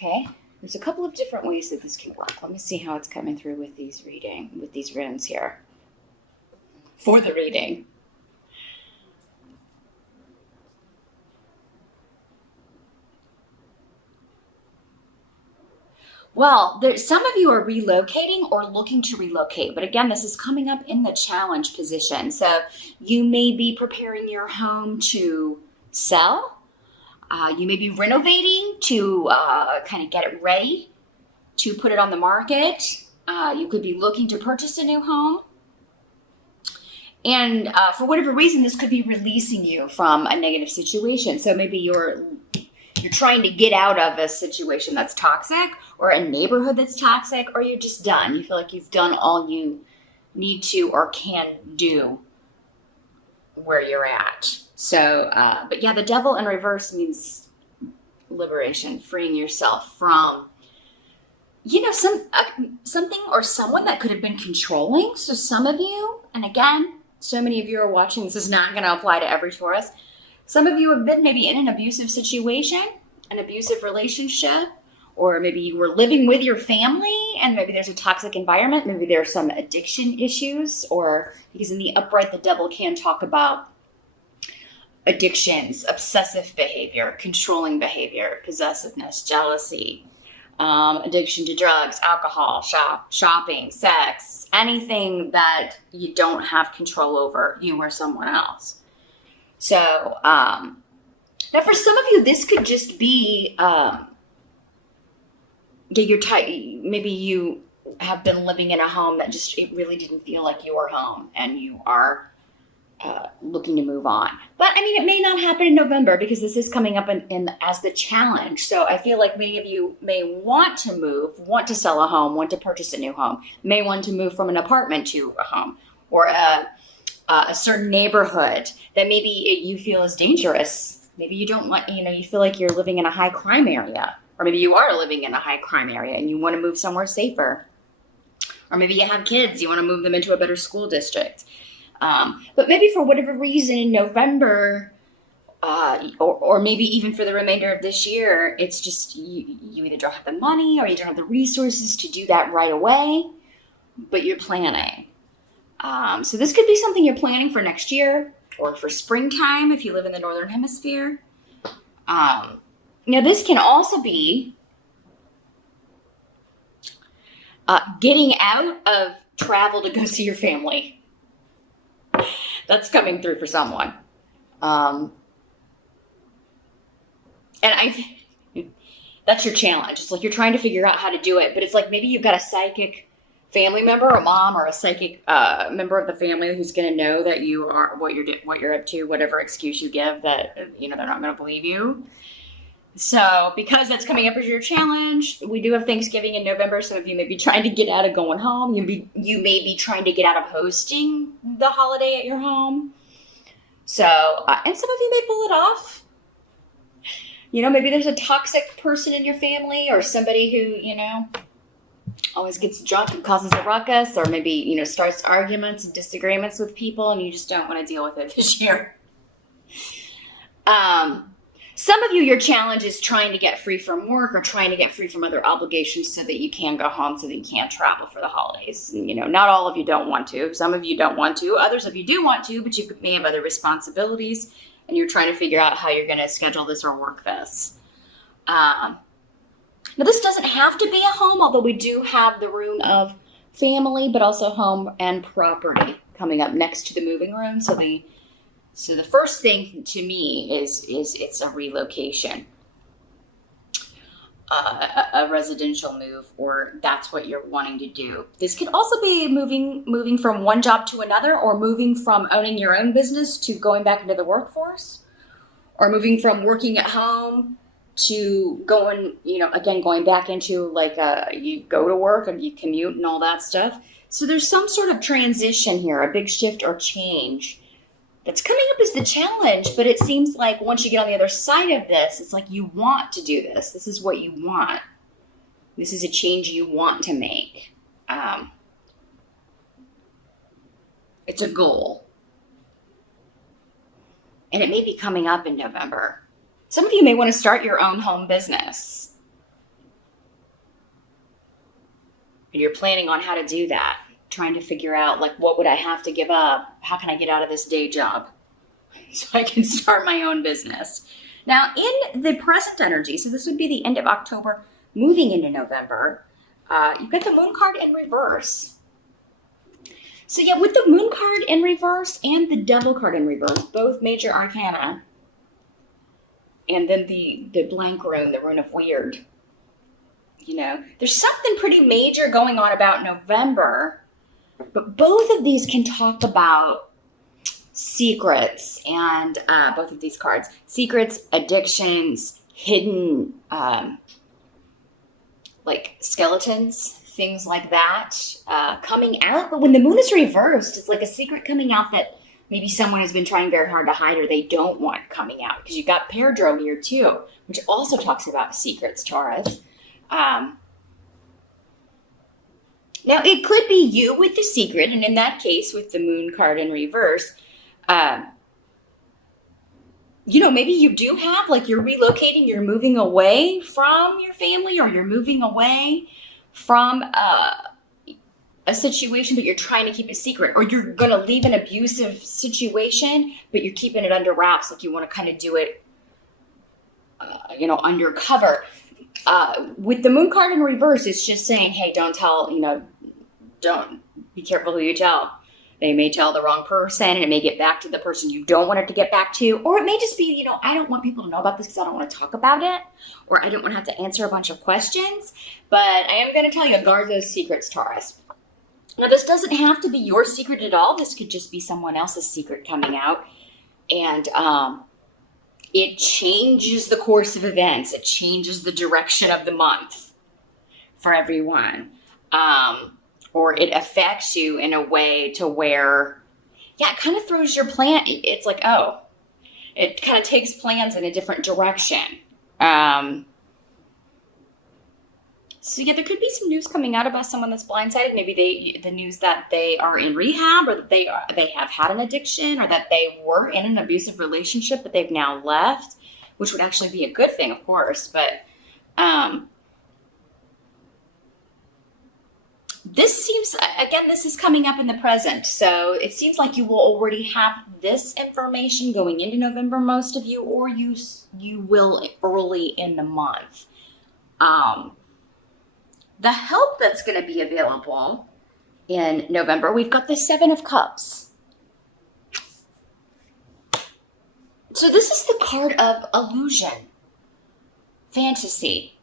Okay, there's a couple of different ways that this can work. Let me see how it's coming through with these runes here for the reading. Well, some of you are relocating or looking to relocate, but again, this is coming up in the challenge position. So you may be preparing your home to sell. You may be renovating to kind of get it ready to put it on the market. You could be looking to purchase a new home. And for whatever reason, this could be releasing you from a negative situation. So maybe you're trying to get out of a situation that's toxic or a neighborhood that's toxic, or you're just done. You feel like you've done all you need to or can do where you're at. So, but yeah, the devil in reverse means liberation, freeing yourself from, something or someone that could have been controlling. So some of you, and again, so many of you are watching, this is not going to apply to every Taurus. Some of you have been maybe in an abusive situation, an abusive relationship, or maybe you were living with your family and maybe there's a toxic environment. Maybe there are some addiction issues, or because in the upright, the devil can talk about addictions, obsessive behavior, controlling behavior, possessiveness, jealousy, addiction to drugs, alcohol, shopping, sex, anything that you don't have control over, you or someone else. So, now for some of you, this could just be, maybe you have been living in a home that it really didn't feel like your home and you are looking to move on. But I mean, it may not happen in November because this is coming up in as the challenge. So I feel like many of you may want to move, want to sell a home, want to purchase a new home, may want to move from an apartment to a home, or a certain neighborhood that maybe you feel is dangerous. Maybe you don't want, you feel like you're living in a high crime area, or maybe you are living in a high crime area and you want to move somewhere safer. Or maybe you have kids, you want to move them into a better school district. But maybe for whatever reason in November, or maybe even for the remainder of this year, it's just you either don't have the money or you don't have the resources to do that right away, but you're planning. So this could be something you're planning for next year or for springtime if you live in the Northern Hemisphere. Now this can also be getting out of travel to go see your family. That's coming through for someone. And that's your challenge. It's like you're trying to figure out how to do it, but it's like maybe you've got a psychic family member, a mom, or a psychic member of the family who's going to know that you are what you're up to, whatever excuse you give that they're not going to believe you. So because that's coming up as your challenge, we do have Thanksgiving in November. Some of you may be trying to get out of going home. You may be trying to get out of hosting the holiday at your home. So, and some of you may pull it off. Maybe there's a toxic person in your family or somebody who, always gets drunk and causes a ruckus, or maybe, starts arguments and disagreements with people and you just don't want to deal with it this year. Some of you, your challenge is trying to get free from work or trying to get free from other obligations so that you can go home, so that you can travel for the holidays. Not all of you don't want to. Some of you don't want to. Others of you do want to, but you may have other responsibilities and you're trying to figure out how you're going to schedule this or work this. Now, this doesn't have to be a home, although we do have the rune of family, but also home and property coming up next to the moving rune. So the first thing to me is it's a relocation, a residential move, or that's what you're wanting to do. This could also be moving from one job to another, or moving from owning your own business to going back into the workforce, or moving from working at home to going back into you go to work and you commute and all that stuff. So there's some sort of transition here, a big shift or change that's coming up as the challenge, but it seems like once you get on the other side of this, it's like you want to do this. This is what you want. This is a change you want to make. It's a goal. And it may be coming up in November. Some of you may want to start your own home business. and you're planning on how to do that, trying to figure out, like, what would I have to give up? How can I get out of this day job so I can start my own business? Now, in the present energy, so this would be the end of October, moving into November, you've got the Moon card in reverse. So yeah, with the Moon card in reverse and the Devil card in reverse, both major arcana, and then the blank rune, the rune of weird, you know, there's something pretty major going on about November, but both of these can talk about secrets, and both of these cards, secrets, addictions, hidden, like skeletons, things like that, coming out. But when the moon is reversed, it's like a secret coming out that maybe someone has been trying very hard to hide, or they don't want coming out, because you've got Perdro here too, which also talks about secrets, Taurus. Now, it could be you with the secret, and in that case, with the Moon card in reverse, you know, maybe you do have, like, you're relocating, you're moving away from your family, or you're moving away from a situation, but you're trying to keep it secret, or you're going to leave an abusive situation, but you're keeping it under wraps, like you want to kind of do it, you know, undercover. With the Moon card in reverse, it's just saying, hey, don't tell, you know, don't be careful who you tell. They may tell the wrong person, and it may get back to the person you don't want it to get back to. Or it may just be, you know, I don't want people to know about this because I don't want to talk about it, or I don't want to have to answer a bunch of questions. But I am going to tell you, guard those secrets, Taurus. Now, this doesn't have to be your secret at all. This could just be someone else's secret coming out. And it changes the course of events. It changes the direction of the month for everyone. Or it affects you in a way to where, yeah, it kind of throws your plan. It's like, oh, it kind of takes plans in a different direction. So yeah, there could be some news coming out about someone that's blindsided. Maybe the news that they are in rehab, or that they have had an addiction, or that they were in an abusive relationship, but they've now left, which would actually be a good thing, of course. But this seems, again, this is coming up in the present. So it seems like you will already have this information going into November, most of you, or you will early in the month. The help that's going to be available in November, we've got the Seven of Cups. So this is the card of illusion, fantasy,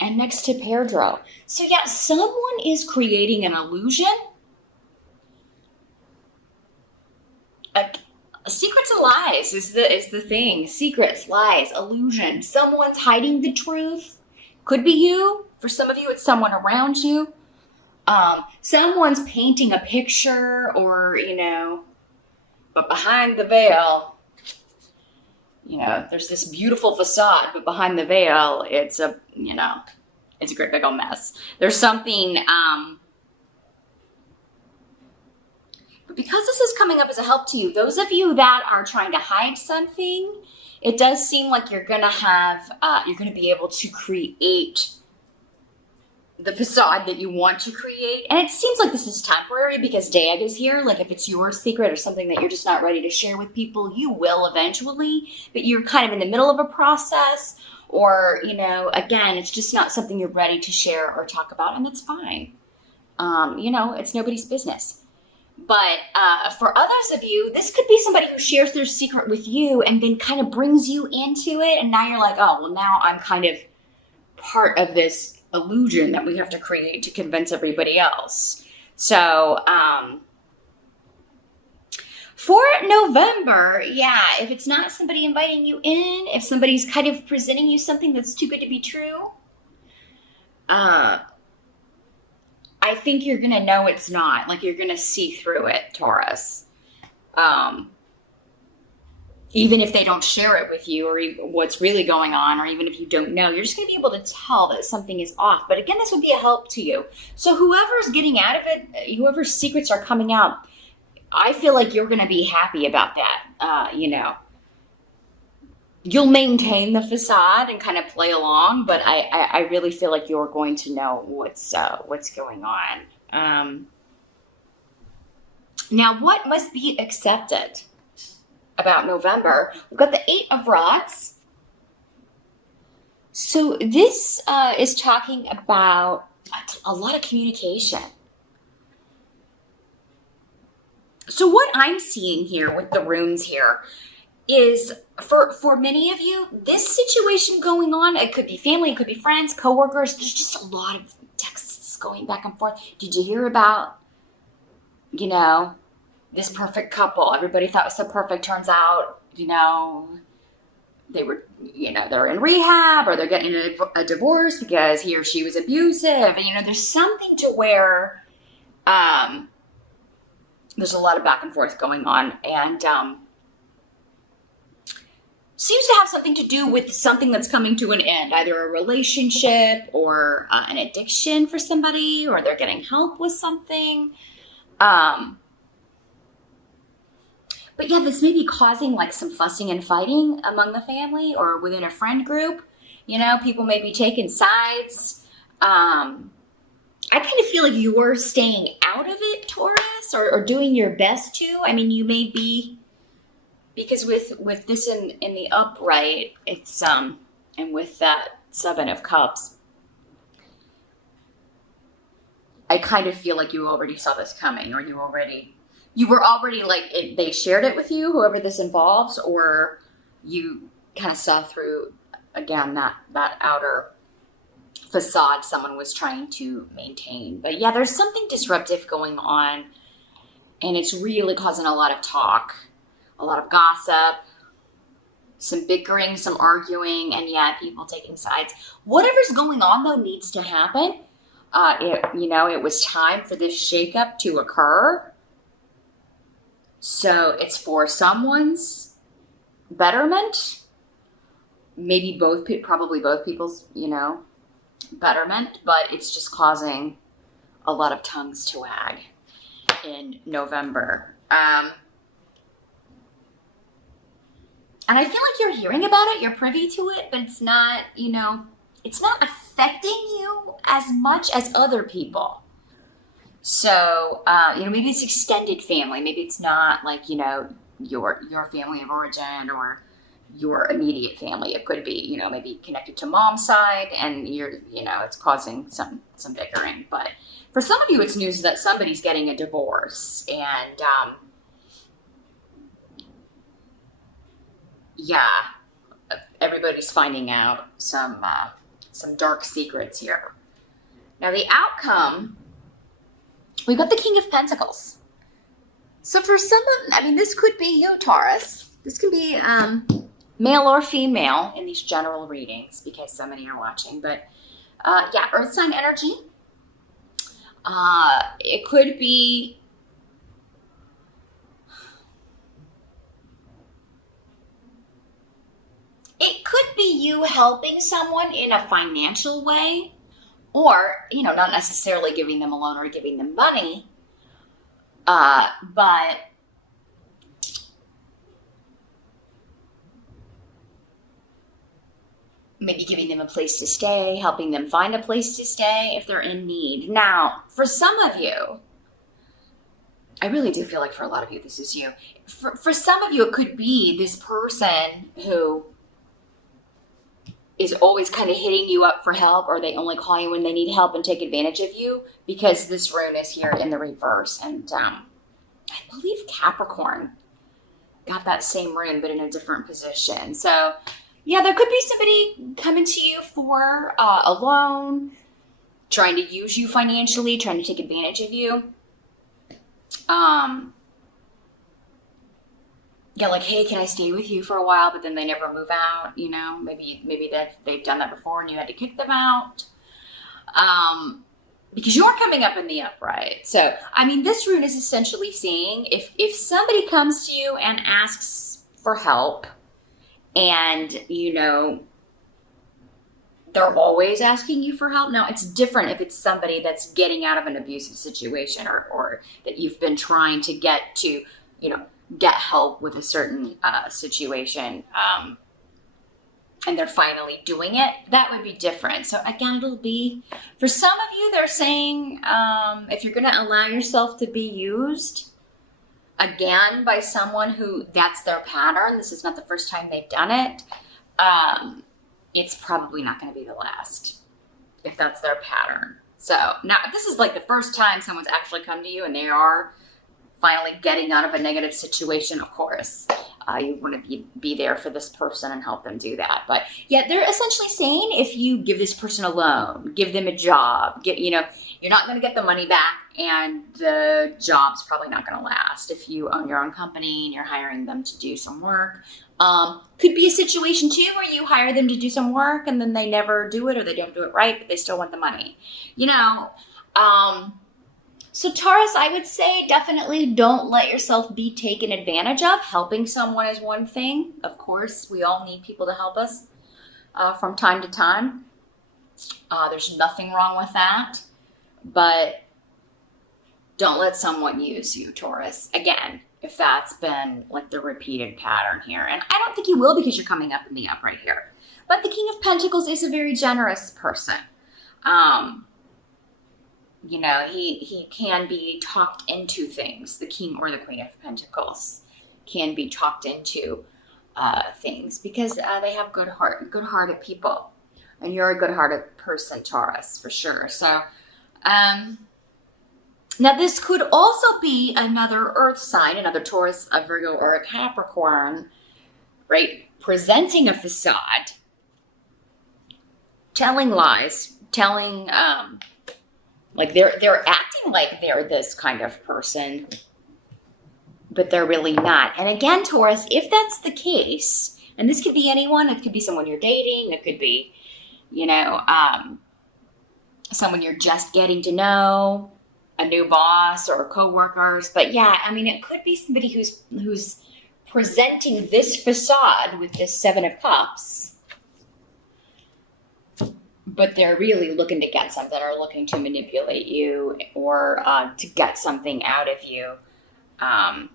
and next to Perdro. So yeah, someone is creating an illusion. Secrets and lies is the thing. Secrets, lies, illusion. Someone's hiding the truth. Could be you. For some of you, it's someone around you. Someone's painting a picture, or, you know, but behind the veil, you know, there's this beautiful facade, but behind the veil, it's a, you know, it's a great big old mess. There's something, but because this is coming up as a help to you, those of you that are trying to hide something, it does seem like you're going to have, you're going to be able to create the facade that you want to create. And it seems like this is temporary because Dad is here. Like, if it's your secret or something that you're just not ready to share with people, you will eventually, but you're kind of in the middle of a process, or, you know, again, it's just not something you're ready to share or talk about, and that's fine. You know, it's nobody's business. But for others of you, this could be somebody who shares their secret with you and then kind of brings you into it. And now you're like, oh, well, now I'm kind of part of this illusion that we have to create to convince everybody else. So for November, yeah, if it's not somebody inviting you in, if somebody's kind of presenting you something that's too good to be true, I think you're going to know it's not. Like, you're going to see through it, Taurus. Even if they don't share it with you, or what's really going on, or even if you don't know, you're just going to be able to tell that something is off. But again, this would be a help to you. So whoever's getting out of it, whoever's secrets are coming out, I feel like you're going to be happy about that, you know. you'll maintain the facade and kind of play along, but I really feel like you're going to know what's going on. Now, what must be accepted about November? We've got the Eight of Rods. So this is talking about a lot of communication. So what I'm seeing here with the runes here is for many of you, this situation going on, it could be family, it could be friends, coworkers. There's just a lot of texts going back and forth. Did you hear about, this perfect couple? Everybody thought was so perfect. Turns out, they were, they're in rehab or they're getting a divorce because he or she was abusive. And, there's something to where there's a lot of back and forth going on. And seems to have something to do with something that's coming to an end, either a relationship or an addiction for somebody, or they're getting help with something. But yeah, this may be causing like some fussing and fighting among the family or within a friend group. People may be taking sides. I kind of feel like you're staying out of it, Taurus, or doing your best to. I mean, you may be, because with this in the upright, it's and with that Seven of Cups, I kind of feel like you already saw this coming, or you were already like they shared it with you, whoever this involves, or you kind of saw through again that outer facade someone was trying to maintain. But yeah, there's something disruptive going on, and it's really causing a lot of talk, a lot of gossip, some bickering, some arguing, and yeah, people taking sides. Whatever's going on though needs to happen. It was time for this shakeup to occur. So it's for someone's betterment, maybe probably both people's, betterment, but it's just causing a lot of tongues to wag in November. And I feel like you're hearing about it, you're privy to it, but it's not, it's not affecting you as much as other people. So, maybe it's extended family. Maybe it's not like, your family of origin or your immediate family. It could be, maybe connected to mom's side and it's causing some bickering. But for some of you, it's news that somebody's getting a divorce. And, everybody's finding out some dark secrets here. Now, the outcome, we've got the King of Pentacles. So for someone, this could be you, Taurus. This can be male or female in these general readings because so many are watching. But earth sign energy. It could be you helping someone in a financial way, or, not necessarily giving them a loan or giving them money, but maybe giving them a place to stay, helping them find a place to stay if they're in need. Now, for some of you, I really do feel like for a lot of you, this is you. For some of you, it could be this person who is always kind of hitting you up for help, or they only call you when they need help and take advantage of you, because this rune is here in the reverse. And I believe Capricorn got that same rune, but in a different position. So yeah, there could be somebody coming to you for a loan, trying to use you financially, trying to take advantage of you. Like, hey, can I stay with you for a while? But then they never move out, maybe they've done that before and you had to kick them out. Because you're coming up in the upright. So, this rune is essentially saying if somebody comes to you and asks for help, and, they're always asking you for help. Now, it's different if it's somebody that's getting out of an abusive situation, or that you've been trying to get to, get help with a certain situation. and they're finally doing it, that would be different. So again, it'll be, for some of you, they're saying, if you're going to allow yourself to be used again by someone who that's their pattern, this is not the first time they've done it, it's probably not going to be the last if that's their pattern. So now, if this is like the first time someone's actually come to you and they are finally getting out of a negative situation, of course, you want to be there for this person and help them do that. But yeah, they're essentially saying if you give this person a loan, give them a job, you're not going to get the money back, and the job's probably not going to last. If you own your own company and you're hiring them to do some work, could be a situation too where you hire them to do some work and then they never do it, or they don't do it right, but they still want the money. So Taurus, I would say definitely don't let yourself be taken advantage of. Helping someone is one thing. Of course, we all need people to help us from time to time. There's nothing wrong with that. But don't let someone use you, Taurus. Again, if that's been like the repeated pattern here. And I don't think you will, because you're coming up in the upright here. But the King of Pentacles is a very generous person. He can be talked into things. The King or the Queen of Pentacles can be talked into things because they have good-hearted people. And you're a good-hearted person, Taurus, for sure. So, now this could also be another earth sign, another Taurus, a Virgo, or a Capricorn, right? Presenting a facade, telling lies, telling, like they're acting like they're this kind of person, but they're really not. And again, Taurus, if that's the case, and this could be anyone, it could be someone you're dating, it could be, someone you're just getting to know, a new boss or coworkers. But yeah, I mean, it could be somebody who's presenting this facade with this Seven of Cups, but they're really looking to get something, or looking to manipulate you, or to get something out of you. And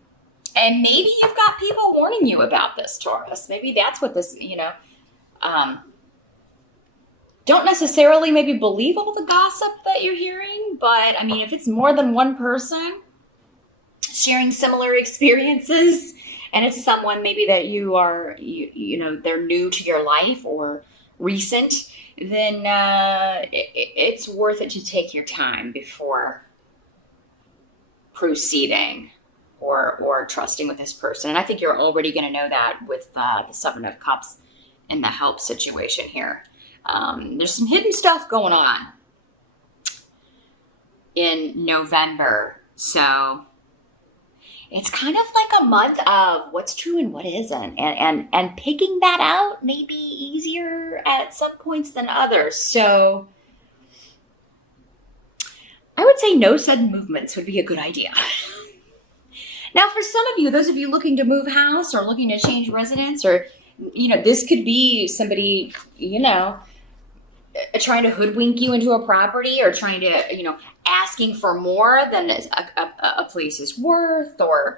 maybe you've got people warning you about this, Taurus. Maybe that's what this, don't necessarily maybe believe all the gossip that you're hearing, but I mean, if it's more than one person sharing similar experiences, and it's someone maybe that you are, they're new to your life or recent, then it's worth it to take your time before proceeding or trusting with this person. And I think you're already going to know that with the Seven of Cups and the help situation here. There's some hidden stuff going on in November. So it's kind of like a month of what's true and what isn't. And picking that out may be easier at some points than others. So I would say no sudden movements would be a good idea. Now, for some of you, those of you looking to move house or looking to change residence, or, this could be somebody, trying to hoodwink you into a property, or trying to, asking for more than a place is worth, or